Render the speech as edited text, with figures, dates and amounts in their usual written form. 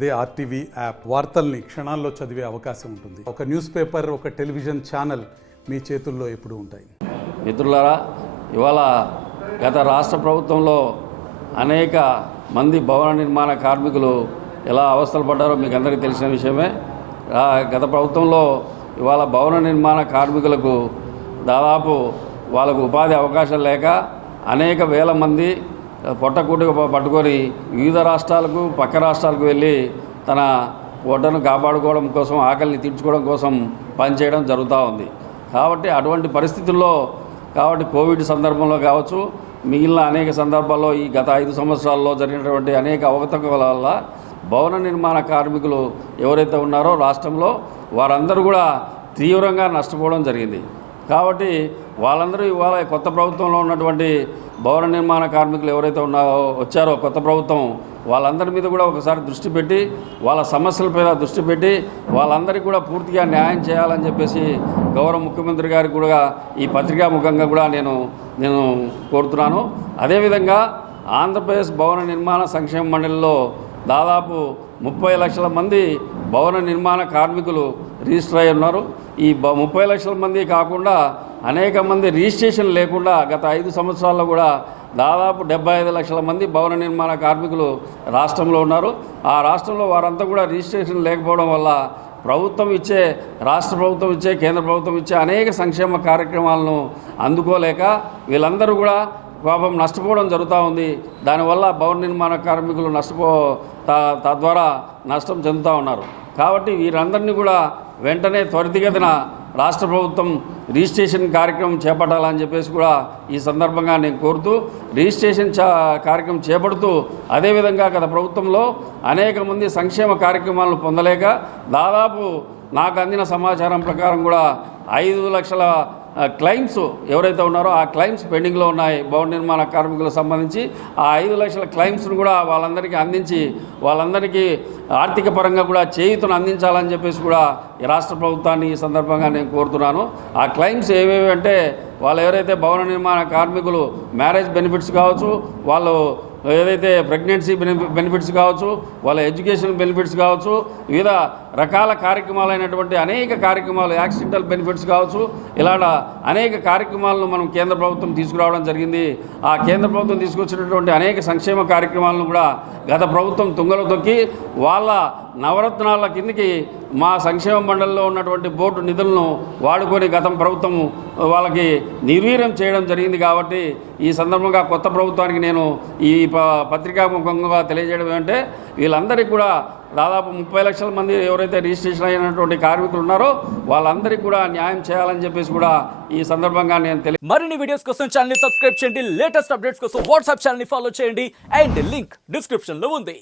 అదే RTV app వార్తల్ని క్షణాల్లో చదివే అవకాశం ఉంటుంది. ఒక న్యూస్ పేపర్, ఒక టెలివిజన్ ఛానల్ మీ చేతుల్లో ఎప్పుడూ ఉంటాయి. మిత్రులారా, ఇవాళ గత రాష్ట్ర ప్రభుత్వంలో అనేక మంది భవన నిర్మాణ కార్మికులు ఎలా అవస్థలు పడ్డారో మీకు అందరికీ తెలిసిన విషయమే. గత ప్రభుత్వంలో ఇవాళ భవన నిర్మాణ కార్మికులకు దాదాపు వాళ్ళకు ఉపాధి అవకాశం లేక అనేక వేల మంది పొట్టకూటిగా పట్టుకొని వివిధ రాష్ట్రాలకు పక్క రాష్ట్రాలకు వెళ్ళి తన పొట్టను కాపాడుకోవడం కోసం, ఆకలిని తీర్చుకోవడం కోసం పనిచేయడం జరుగుతూ ఉంది. కాబట్టి అటువంటి పరిస్థితుల్లో కోవిడ్ సందర్భంలో కావచ్చు, మిగిలిన అనేక సందర్భాల్లో ఈ గత 5 సంవత్సరాల్లో జరిగినటువంటి అనేక అవకతవకల వల్ల భవన నిర్మాణ కార్మికులు ఎవరైతే ఉన్నారో రాష్ట్రంలో వారందరూ కూడా తీవ్రంగా నష్టపోవడం జరిగింది. కాబట్టి వాళ్ళందరూ ఇవాళ కొత్త ప్రభుత్వంలో ఉన్నటువంటి భవన నిర్మాణ కార్మికులు ఎవరైతే వచ్చారో కొత్త ప్రభుత్వం, వాళ్ళందరి మీద కూడా ఒకసారి దృష్టి పెట్టి వాళ్ళ సమస్యలపై దృష్టి పెట్టి వాళ్ళందరికీ కూడా పూర్తిగా న్యాయం చేయాలని చెప్పేసి గౌరవ ముఖ్యమంత్రి గారికి కూడా ఈ పత్రికా ముఖంగా కూడా నేను కోరుతున్నాను. అదేవిధంగా ఆంధ్రప్రదేశ్ భవన నిర్మాణ సంక్షేమ మండలిలో దాదాపు 30 లక్షల మంది భవన నిర్మాణ కార్మికులు రిజిస్టర్ అయి ఉన్నారు. ఈ 30 లక్షల మంది కాకుండా అనేక మంది రిజిస్ట్రేషన్ లేకుండా గత 5 సంవత్సరాల్లో కూడా దాదాపు 75 లక్షల మంది భవన నిర్మాణ కార్మికులు రాష్ట్రంలో ఉన్నారు. ఆ రాష్ట్రంలో వారంతా కూడా రిజిస్ట్రేషన్ లేకపోవడం వల్ల రాష్ట్ర ప్రభుత్వం ఇచ్చే, కేంద్ర ప్రభుత్వం ఇచ్చే అనేక సంక్షేమ కార్యక్రమాలను అందుకోలేక వీళ్ళందరూ కూడా పాపం నష్టపోవడం జరుగుతూ ఉంది. దానివల్ల భవన నిర్మాణ కార్మికులు తద్వారా నష్టం చెందుతూ ఉన్నారు. కాబట్టి వీరందరినీ కూడా వెంటనే త్వరితగతిన రాష్ట్ర ప్రభుత్వం రిజిస్ట్రేషన్ కార్యక్రమం చేపట్టాలని చెప్పేసి కూడా ఈ సందర్భంగా నేను కోరుతూ, రిజిస్ట్రేషన్ కార్యక్రమం చేపడుతూ అదేవిధంగా గత ప్రభుత్వంలో అనేక మంది సంక్షేమ కార్యక్రమాలను పొందలేక దాదాపు నాకు అందిన సమాచారం ప్రకారం కూడా 5 లక్షల క్లెయిమ్స్ ఎవరైతే ఉన్నారో ఆ క్లెయిమ్స్ పెండింగ్లో ఉన్నాయి. భవన నిర్మాణ కార్మికులకు సంబంధించి ఆ 5 లక్షల క్లెయిమ్స్ను కూడా వాళ్ళందరికీ అందించి వాళ్ళందరికీ ఆర్థిక పరంగా కూడా చేయూతను అందించాలని చెప్పేసి కూడా ఈ రాష్ట్ర ప్రభుత్వాన్ని ఈ సందర్భంగా నేను కోరుతున్నాను. ఆ క్లెయిమ్స్ ఏవేవి అంటే వాళ్ళు ఎవరైతే భవన నిర్మాణ కార్మికులు మ్యారేజ్ బెనిఫిట్స్ కావచ్చు, వాళ్ళు ఏదైతే ప్రెగ్నెన్సీ బెనిఫిట్స్ కావచ్చు, వాళ్ళ ఎడ్యుకేషన్ బెనిఫిట్స్ కావచ్చు, వివిధ రకాల కార్యక్రమాలైనటువంటి అనేక కార్యక్రమాలు, యాక్సిడెంటల్ బెనిఫిట్స్ కావచ్చు, ఇలాంటి అనేక కార్యక్రమాలను మనం కేంద్ర ప్రభుత్వం తీసుకురావడం జరిగింది. ఆ కేంద్ర ప్రభుత్వం తీసుకొచ్చినటువంటి అనేక సంక్షేమ కార్యక్రమాలను కూడా గత ప్రభుత్వం తుంగలో తొక్కి వాళ్ళ నవరత్నాల కిందకి మా సంక్షేమ మండలిలో ఉన్నటువంటి బోర్డు నిధులను వాడుకొని గత ప్రభుత్వం వాళ్ళకి నిర్వీర్యం చేయడం జరిగింది. కాబట్టి ఈ సందర్భంగా కొత్త ప్రభుత్వానికి నేను ఈ పత్రికాముఖంగా తెలియజేయడం ఏమంటే, వీళ్ళందరికీ కూడా దాదాపు 30 లక్షల మంది ఎవరైతే రిజిస్ట్రేషన్ అయినటువంటి కార్మికులు ఉన్నారో వాళ్ళందరికీ కూడా న్యాయం చేయాలని చెప్పేసి కూడా ఈ సందర్భంగా నేను మరిన్ని వీడియోస్ కోసం ఛానల్ ని సబ్స్క్రైబ్ చేయండి. లేటెస్ట్ అప్డేట్స్ కోసం వాట్సాప్ ఛానల్ ని ఫాలో చేయండి. అండ్ లింక్ డిస్క్రిప్షన్ లో ఉంది.